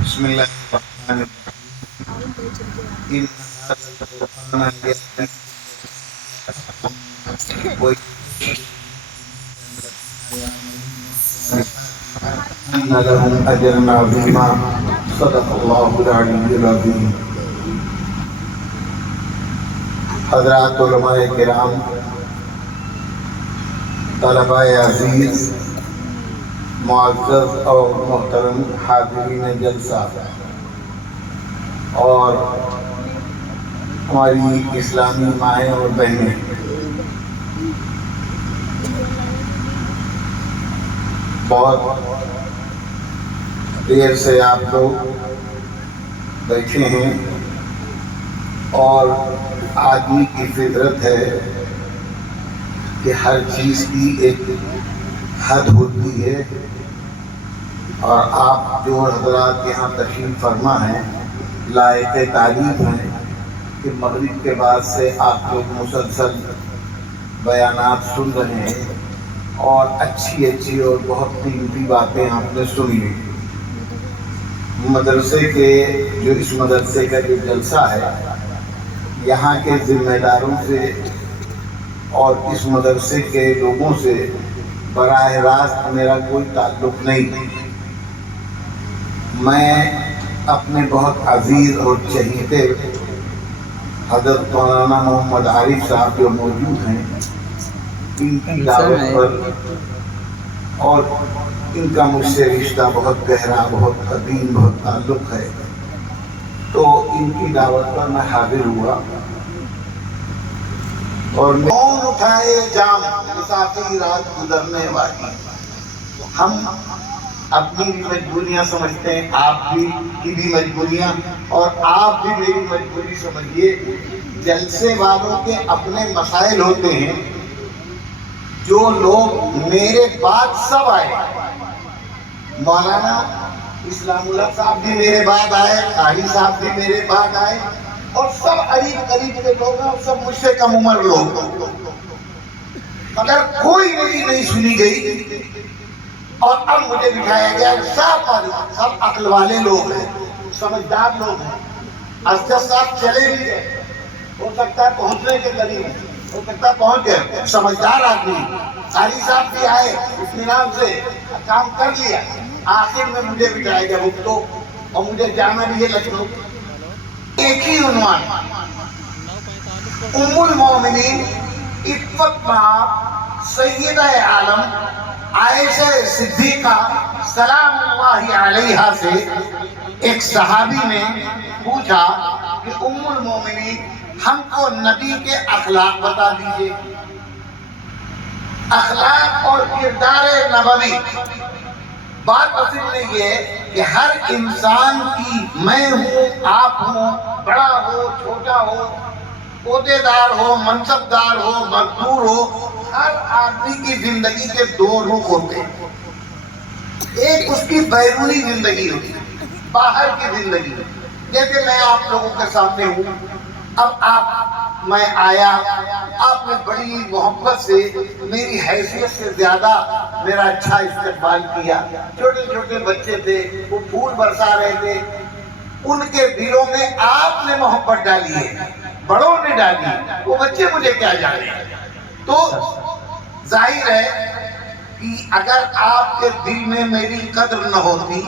بسم الله الرحمن الرحيم. إن هذا القرآن يهدي ويبشر أن لهم أجرا عظيما. صدق الله العلي العظيم. حضرات علماء کرام، طلباء عزیز، معزز اور محترم حاضرین جلسہ اور ہماری اسلامی مائیں اور بہنیں، بہت دیر سے آپ لوگ بیٹھے ہیں اور آدمی کی فطرت ہے کہ ہر چیز کی ایک حد ہوتی ہے، اور آپ جو حضرات یہاں تشریف فرما ہیں لائق تعریف ہیں کہ مغرب کے بعد سے آپ لوگ مسلسل بیانات سن رہے ہیں اور اچھی اور بہت قیمتی باتیں آپ نے سنی ہیں۔ مدرسے کے اس مدرسے کا جو جلسہ ہے، یہاں کے ذمہ داروں سے اور اس مدرسے کے لوگوں سے براہ راست میرا کوئی تعلق نہیں۔ میں اپنے بہت عزیز اور چہیتے حضرت مولانا محمد عارف صاحب جو موجود ہیں، ان کی دعوت پر، اور ان کا مجھ سے رشتہ بہت گہرا، بہت قدیم، بہت تعلق ہے، تو ان کی دعوت پر میں حاضر ہوا۔ اور کون اٹھائے جام مسافر رات گزرنے والی، ہم اپنی بھی مجبوریاں سمجھتے ہیں، آپ کی بھی مجبوریاں، اور آپ بھی میری مجبوری سمجھیے۔ جلسے والوں کے اپنے مسائل ہوتے ہیں۔ جو لوگ میرے بعد سب آئے، مولانا اسلام اللہ صاحب بھی میرے بعد آئے، قاری صاحب بھی میرے بعد آئے، اور سب قریب کے لوگ ہیں، اور سب مجھ سے کم عمر لوگ، مگر کوئی میری نہیں سنی گئی۔ اور اب مجھے بٹھایا گیا، سب عقل والے لوگ ہیں، سمجھدار لوگ ہیں۔ اسد صاحب چلے بھی گئے، ہو سکتا ہے پہنچنے کے قریب، ہو سکتا ہے پہنچ گئے، سمجھدار آدمی۔ قاری صاحب بھی آئے، اطمینان سے کام کر لیا۔ آخر میں مجھے بٹھایا گیا تو، اور مجھے جانا بھی ہے لکھنؤ۔ ایک ہی عنوان، ام المومنین عفت مآب سیدہ عالم عائشہ صدیقہ سلام اللہ علیہا سے ایک صحابی نے پوچھا کہ ام المومنین ہم کو نبی کے اخلاق بتا دیجئے۔ اخلاق اور کردار نبوی، بات اصل میں یہ ہے کہ ہر انسان کی، میں ہوں، آپ ہوں، بڑا ہو، چھوٹا ہو، عہدے دار ہو، منصبدار ہو، مزدور ہو، ہر آدمی کی زندگی کے دو رخ ہوتے ہیں۔ ایک اس کی بیرونی زندگی ہوتی ہے، باہر کی زندگی۔ جیسے میں آپ لوگوں کے سامنے ہوں، اب میں آیا، آپ نے بڑی محبت سے، میری حیثیت سے زیادہ میرا اچھا استقبال کیا۔ چھوٹے چھوٹے بچے تھے، وہ پھول برسا رہے تھے، ان کے دلوں میں آپ نے محبت ڈالی ہے، بڑوں نے ڈالی، وہ بچے مجھے کیا جانے۔ تو ظاہر ہے کہ اگر آپ کے دل میں میری قدر نہ ہوتی،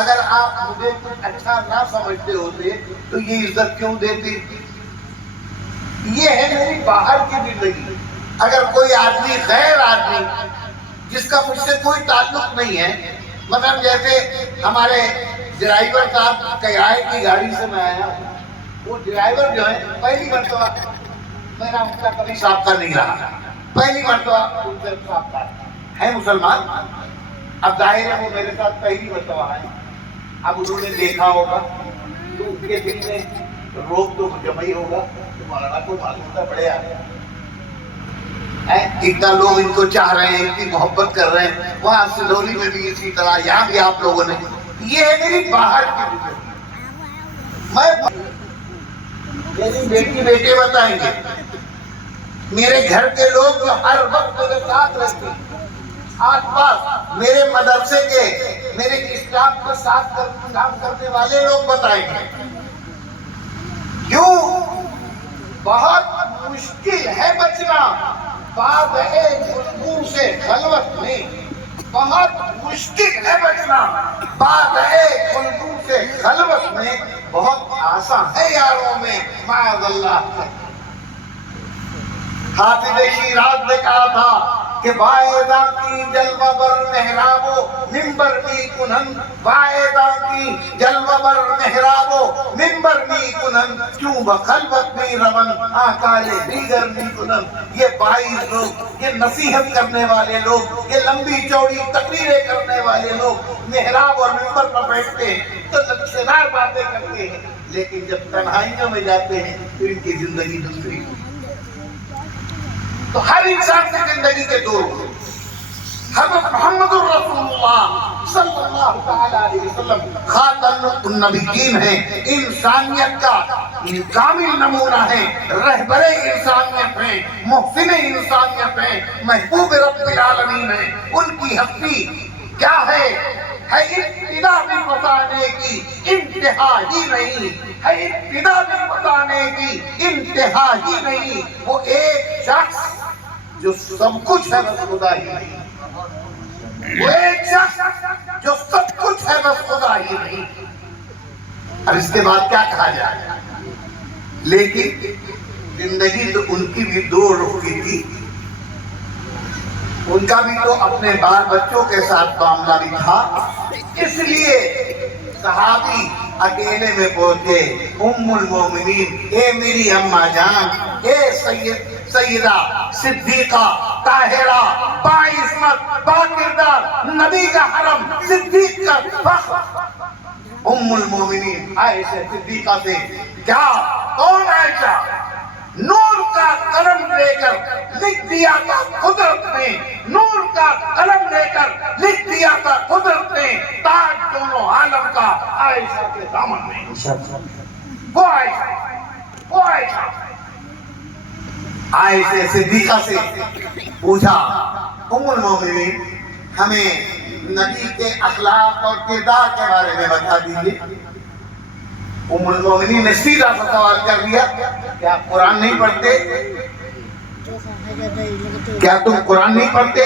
اگر آپ مجھے کچھ اچھا نہ سمجھتے ہوتے تو یہ عزت کیوں دیتے؟ یہ ہے میری باہر کی زندگی۔ اگر کوئی آدمی، غیر آدمی جس کا مجھ سے کوئی تعلق نہیں ہے، مثلا جیسے ہمارے ڈرائیور صاحب کرائے کی گاڑی سے میں آیا ہوں، وہ ڈرائیور جو ہے پہلی مرتبہ میرا ان کا کبھی سابقہ نہیں رہا، پہلی مرتبہ ان سے سابقہ ہے، مسلمان۔ اب ظاہر ہے وہ میرے ساتھ پہلی مرتبہ آئے، اب انہوں نے دیکھا ہوگا تو ان کے دل میں روک تو جمع ہی ہوگا کہ مولانا کو معلوم ہوتا بڑے آ گئے، اتنا لوگ ان کو چاہ رہے ہیں، اتنی محبت کر رہے ہیں۔ وہاں سنولی میں بھی اسی طرح، یہاں بھی آپ لوگوں نے، یہ ہے میری باہر کی زندگی۔ میری بیٹی بیٹے بتائیں گے، میرے گھر کے لوگ جو ہر وقت میرے ساتھ رہتے ہیں، آس پاس میرے مدرسے کے میرے اسٹاف کے ساتھ کام کرنے والے لوگ بتائیں گے کیوں بہت مشکل ہے بچنا بادئے گلگوں سے خلوت میں، بہت مشکل ہے بچنا بادئے گلگوں سے خلوت میں، بہت آسان ہے یاروں میں معاذ اللہ۔ حافظ شیراز نے کہا تھا کہ وائدہ کی جلوہ بر محرابو منبر می کنن، وائدہ کی جلوہ بر محرابو منبر می کنن، کیوں بخلوت می رون آکالے دیگر می کنن۔ یہ 22 لوگ، یہ نصیحت کرنے والے لوگ، یہ لمبی چوڑی تقریریں کرنے والے لوگ محراب اور منبر پر بیٹھتے ہیں تو لچکدار باتیں کرتے ہیں، لیکن جب تنہائیوں میں جاتے ہیں تو ان کی زندگی دوسری ہوئی۔ تو ہر انسان کی زندگی کے دور حضرت محمد رسول اللہ صلی اللہ علیہ وسلم خاتم النبیین ہیں، انسانیت کا کامل نمونہ ہیں، رہبر انسانیت ہیں، محسن انسانیت ہیں، محبوب رب العالمین ہیں۔ ان کی ہستی کیا ہے ابتدا بھی بتانے کی انتہا ہی نہیں، ہے ابتدا بھی بتانے کی انتہا ہی نہیں۔ وہ ایک شخص جو سب کچھ ہے بس خدا ہی نہیں، وہ ایک شخص جو سب کچھ ہے بس خدا ہی نہیں۔ اب اس کے بعد کیا کہا جائے؟ لیکن زندگی تو ان کی بھی دو رخ کی تھی، ان کا بھی تو اپنے بال بچوں کے ساتھ معاملہ بھی تھا، اس لیے صحابی اکیلے میں پہنچے، ام المومنین، اے میری اماں جان، اے سیدہ صدیقہ طاہرہ باعصمت باکردار نبی کا حرم صدیق کا فخر، ام المومنین عائشہ صدیقہ سے کیا کون عائشہ؟ نور کا قلم لے کر لکھ دیا تھا قدرت نے، نور کا قلم لے کر لکھ دیا تھا قدرت نے، تاج دونوں عالم کا عائشہ کے دامن میں۔ وہ عائشہ عائشہ صدیقہ سے پوچھا، ام المومنین ہمیں نبی کے اخلاق اور کردار کے بارے میں بتا دیجیے۔ ام المومنین نے سیدھا سا سوال کر دیا، کیا آپ قرآن نہیں پڑھتے؟ کیا تم قرآن نہیں پڑھتے؟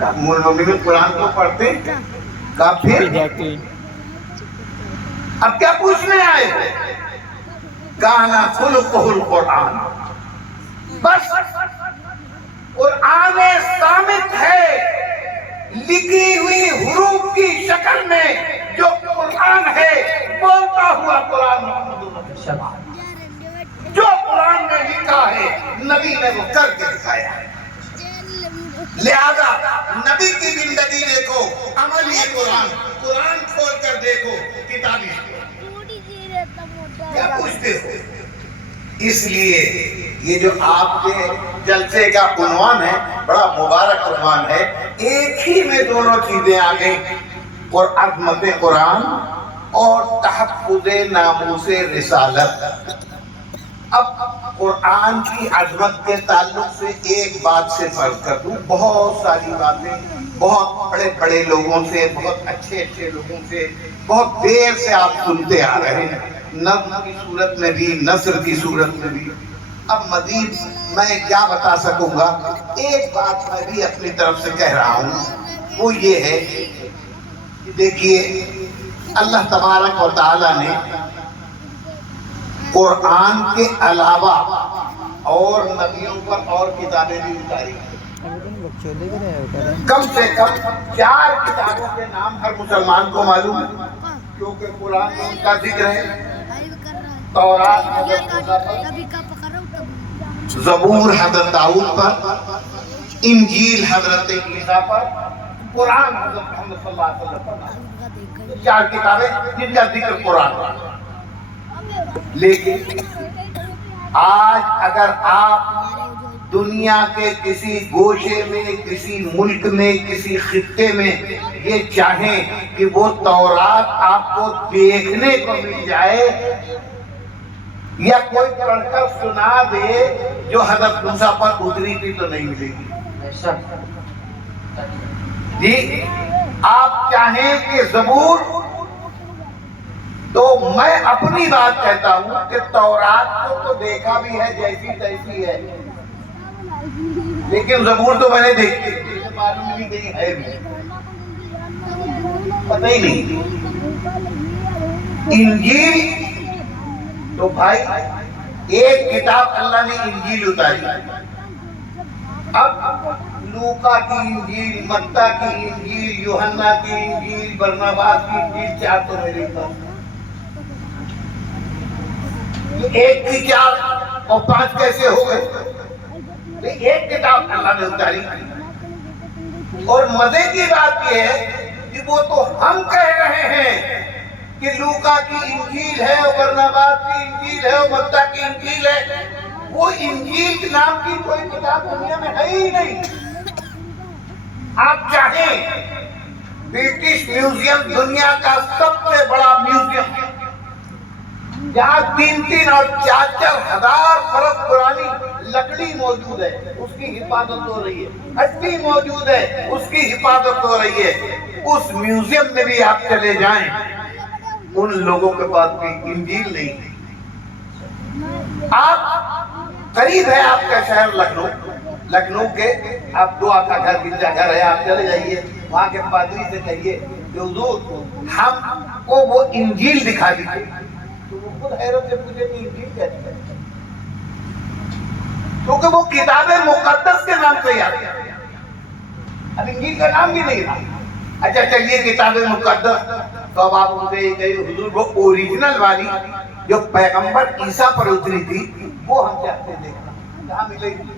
ام المومنین قرآن تو پڑھتے، کہا پھر اب کیا پوچھنے آئے ہو؟ کانا خلقہ القرآن، بس قرآن صامت ہے، لکھی ہوئی حروف کی شکل میں جو قرآن ہے، بولتا ہوا قرآن جو قرآن میں لکھا ہے نبی نے وہ کر کے دکھایا ہے۔ لہذا نبی کی زندگی دیکھو، عمل یہ قرآن، قرآن کھول کر دیکھو کتابی کیا پوچھتے ہو؟ اس لیے یہ جو آپ کے جلسے کا عنوان ہے بڑا مبارک عنوان ہے، ایک ہی میں دونوں چیزیں آ گئیں، عظمت قرآن اور تحفظ ناموس رسالت۔ اب قرآن کی عظمت کے تعلق سے ایک بات سے فرض کر دوں، بہت ساری باتیں بہت بڑے بڑے لوگوں سے، بہت اچھے اچھے لوگوں سے بہت دیر سے آپ سنتے آ رہے ہیں، نظم کی صورت میں بھی، نثر کی صورت میں بھی۔ اب مزید میں کیا بتا سکوں گا؟ ایک بات میں بھی اپنی طرف سے کہہ رہا ہوں، وہ یہ ہے کہ دیکھیے اللہ تبارک و تعالیٰ نے قرآن کے علاوہ اور نبیوں پر اور کتابیں بھی اتاری، کم سے کم 4 کتابوں کے نام ہر مسلمان کو معلوم ہے، کیونکہ قرآن میں ان کا ذکر ہے۔ تورات حضرت موسیٰ پر، زبور حضرت داؤد پر، انجیل حضرت عیسیٰ پر، قرآن حضرت محمد صلی اللہ علیہ وسلم پر، 4 کتابیں جن کا ذکر قرآن پر۔ لیکن آج اگر آپ دنیا کے کسی گوشے میں، کسی ملک میں، کسی خطے میں یہ چاہیں کہ وہ تورات آپ کو دیکھنے کو مل جائے یا کوئی پڑھ کر سنا دے جو حضرت موسیٰ پر اتری تھی، تو نہیں ملے گی۔ جی آپ چاہیں کہ زبور، تو میں اپنی بات کہتا ہوں کہ تورات کو تو دیکھا بھی ہے جیسی تیسی ہے، لیکن زبور تو میں نے دیکھی، معلوم نہیں کہیں ہے بھی، پتہ ہی نہیں۔ انجیل تو بھائی ایک کتاب اللہ نے انجیل اتاری، اب لوکا کی انجیل، متی کی انجیل، یوحنا کی انجیل، برناباس کی انجیل، چار تو میرے پاس، ایک کی چار اور پانچ کیسے ہو گئے؟ ایک کتاب اللہ نے اتاری، اور مزے کی بات یہ ہے کہ وہ تو ہم کہہ رہے ہیں کہ لوکا کی انجیل ہے اور برناباس کی انجیل ہے اور متی کی انجیل ہے، وہ انجیل نام کی کوئی کتاب دنیا میں ہے ہی نہیں۔ آپ چاہیں برٹش میوزیم دنیا کا سب سے بڑا میوزیم، جہاں 3 اور 4 ہزار برس پرانی لکڑی موجود ہے، اس کی حفاظت ہو رہی ہے، ہڈی موجود ہے، اس کی حفاظت ہو رہی ہے، اس میوزیم میں بھی آپ چلے جائیں، ان لوگوں کے پاس بھی انجیل نہیں ہے۔ آپ قریب ہے آپ کا شہر لکھنؤ کے، آپ دعا کا گھر، گرجا گھر ہے، آپ چلے جائیے، وہاں کے پادری سے کہیے کہ حضور ہم کو وہ انجیل دکھا دیجیے، تو وہ خود حیرت سے پوچھے کہ انجیل کہتے ہیں، کیونکہ وہ کتاب مقدس کے نام سے یاد ہے، اب انجیل کا نام بھی نہیں تھا۔ اچھا چلیے کتاب مقدس، تو اب آپ ان سے یہ کہیے حضور وہ اوریجنل والی جو پیغمبر عیسیٰ پر اتری تھی وہ ہم چاہتے ہیں دیکھنا، کہاں ملے گی؟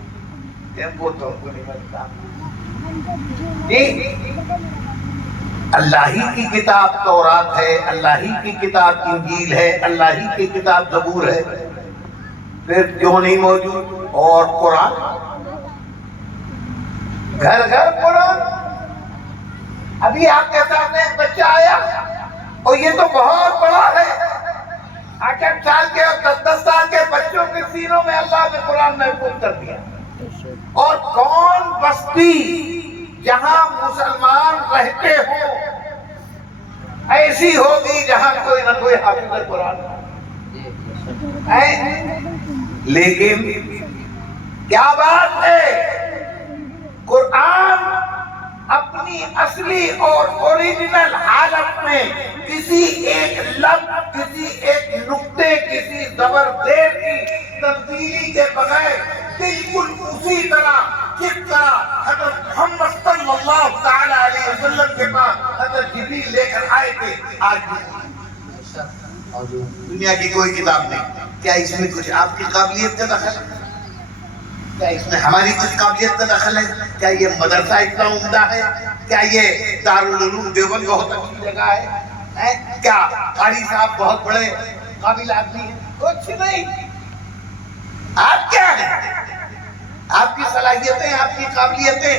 وہ تو ہم کو نہیں ملتا۔ اللہ ہی کی کتاب تورات ہے، اللہ ہی کی کتاب انجیل ہے، اللہ ہی کی کتاب زبور ہے، پھر کیوں نہیں موجود؟ اور قرآن، گھر گھر قرآن۔ ابھی آپ کے سامنے ایک بچہ آیا اور یہ تو بہت بڑا ہے، 8 سال کے اور 10 سال کے بچوں کے سینوں میں اللہ نے قرآن محفوظ کر دیا۔ اور کون بستی جہاں مسلمان رہتے ہوں ایسی ہوگی جہاں کوئی نہ کوئی حافظ قرآن ہے؟ لیکن کیا بات ہے، قرآن اپنی اصلی اور اوریجنل حالت میں کسی ایک لفظ، کسی ایک نقطے، کسی زبر زیر کی تبدیلی کے بغیر بالکل اسی طرح جس طرح حضرت محمد صلی اللہ تعالی علیہ وسلم کے پاس حضرت جبریل لے کر آئے تھے، آج بھی دنیا کی کوئی کتاب نہیں۔ کیا اس میں کچھ آپ کی قابلیت کا دخل ہے؟ کیا اس میں ہماری کچھ قابلیت کا دخل ہے؟ کیا یہ مدرسہ اتنا عمدہ ہے؟ کیا یہ دارالعلوم دیوبند بہت اچھی جگہ ہے؟ کیا قاری صاحب بہت بڑے قابل آدمی ہیں؟ کچھ نہیں۔ آپ کیا ہیں؟ آپ کی صلاحیتیں، آپ کی قابلیتیں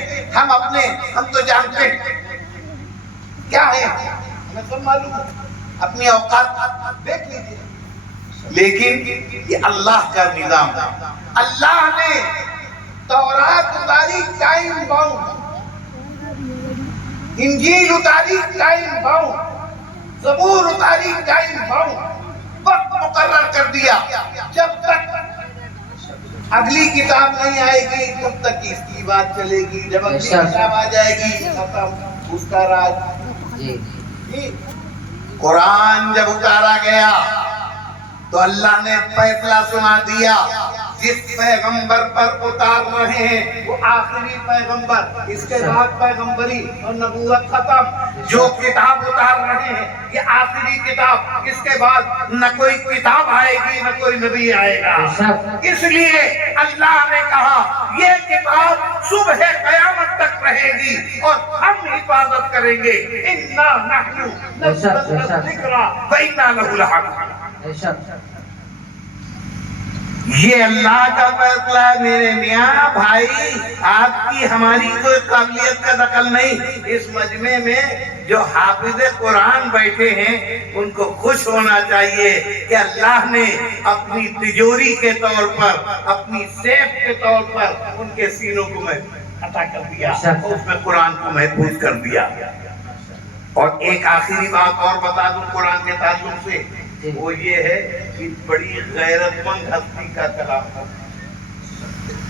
ہم تو جانتے ہیں کیا ہے، ہمیں سب معلوم ہے، اپنی اوقات دیکھ لیجیے۔ لیکن یہ اللہ کا نظام ہے۔ اللہ نے تورات اتاری ٹائم باؤنڈ، انجیل اتاری ٹائم باؤنڈ، زبور اتاری ٹائم باؤنڈ، وقت مقرر کر دیا، جب تک اگلی کتاب نہیں آئے گی تب تک اس کی بات چلے گی، جب اگلی کتاب آ جائے گی ختم اس کا راج۔ قرآن جب اتارا گیا تو اللہ نے فیصلہ سنا دیا، جس پیغمبر پر اتار رہے ہیں وہ آخری پیغمبر، اس کے بعد پیغمبری اور نبوت ختم۔ جو کتاب اتار رہے ہیں یہ آخری کتاب، اس کے بعد نہ کوئی کتاب آئے گی نہ کوئی نبی آئے گا۔ اس لیے اللہ نے کہا یہ کتاب صبح قیامت تک رہے گی اور ہم حفاظت کریں گے۔ اِنَّا نَحْنُ نَزَّلْنَا الذِّكْرَ وَإِنَّا لَهُ لَحَافِظُونَ۔ یہ اللہ کا فیصلہ ہے میرے میاں بھائی، آپ کی ہماری کوئی قابلیت کا دخل نہیں۔ اس مجمع میں جو حافظ قرآن بیٹھے ہیں ان کو خوش ہونا چاہیے کہ اللہ نے اپنی تجوری کے طور پر، اپنی سیف کے طور پر ان کے سینوں کو عطا کر دیا اور اس میں قرآن کو محفوظ کر دیا۔ اور ایک آخری بات اور بتا دوں قرآن کے تعلق سے، وہ یہ ہے کہ بڑی غیرت مند ہستی کا کلام ہے،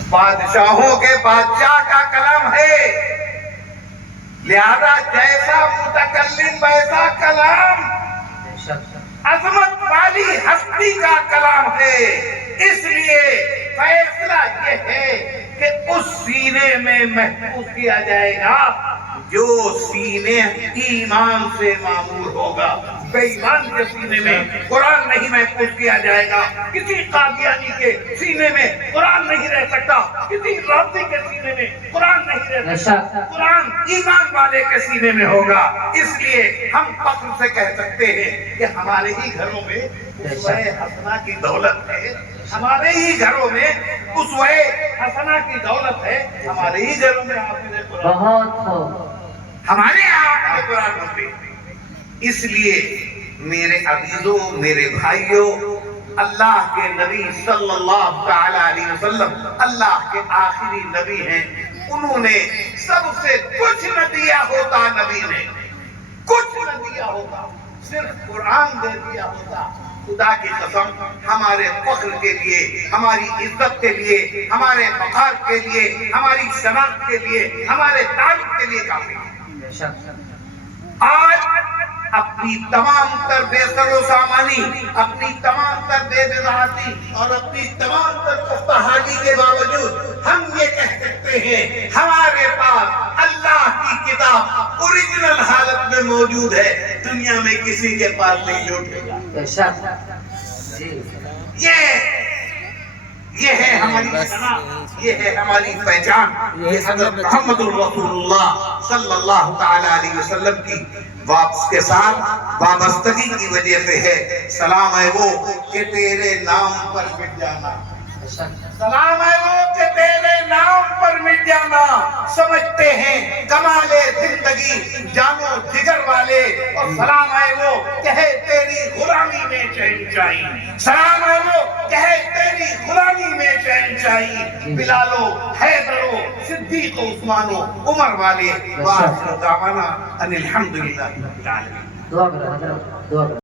بادشاہوں کے بادشاہ کا کلام ہے، لہذا جیسا متکلم ویسا کلام، عظمت والی ہستی کا کلام ہے۔ اس لیے فیصلہ یہ ہے کہ اس سینے میں محفوظ کیا جائے گا جو سینے ایمان سے معمور ہوگا۔ بے ایمان کے سینے میں قرآن نہیں محفوظ کیا جائے گا، کسی قادیانی کے سینے میں قرآن نہیں رہ سکتا، کسی رافضی کے سینے میں قرآن نہیں رہ سکتا، قرآن ایمان والے کے سینے میں ہوگا۔ اس لیے ہم فخر سے کہہ سکتے ہیں کہ ہمارے ہی گھروں میں اسوہ حسنہ کی دولت ہے، ہمارے ہی گھروں میں اسوہ حسنہ کی دولت ہے، ہمارے ہی گھروں میں حافظ قرآن، ہمارے آپ کے قرآن ہوتے ہیں۔ اس لیے میرے عزیزوں، میرے بھائیوں، اللہ کے نبی صلی اللہ تعالی علیہ وسلم اللہ کے آخری نبی ہیں، انہوں نے سب سے کچھ نہ دیا ہوتا، نبی نے کچھ نہ دیا ہوتا، صرف قرآن دے دیا ہوتا۔ خدا کی قسم ہمارے فخر کے لیے، ہماری عزت کے لیے، ہمارے فخر کے لیے، ہماری شناخت کے لیے، ہمارے تعلق کے لیے کافی ہے۔ آج اپنی تمام تر بے سر و سامانی، اپنی تمام تر بے وضاحتی اور اپنی تمام تر پختہانی کے باوجود ہم یہ کہہ سکتے ہیں ہمارے پاس اللہ کی کتاب اوریجنل حالت میں موجود ہے، دنیا میں کسی کے پاس نہیں لوٹے گا۔ یہ ہے ہماری شناخت، یہ ہے ہماری پہچان، یہ حضرت محمد الرسول اللہ صلی اللہ تعالی علیہ وسلم کی واپس کے ساتھ وابستگی کی وجہ سے ہے۔ سلام ہے وہ کہ تیرے نام پر مٹ جانا، سلام ہے وہ کہ تیرے نام پر مٹ جانا، سمجھتے ہیں کمال زندگی جانو جگر والے، اور سلام ہے وہ کہے تیری غلامی میں شہنشاہی، سلام ہے وہ کہے تیری غلامی میں شہنشاہی، بلالو، حیدرو، صدیق و عثمانو، عمر والے، وآخر دعوانا ان الحمدللہ رب العالمین۔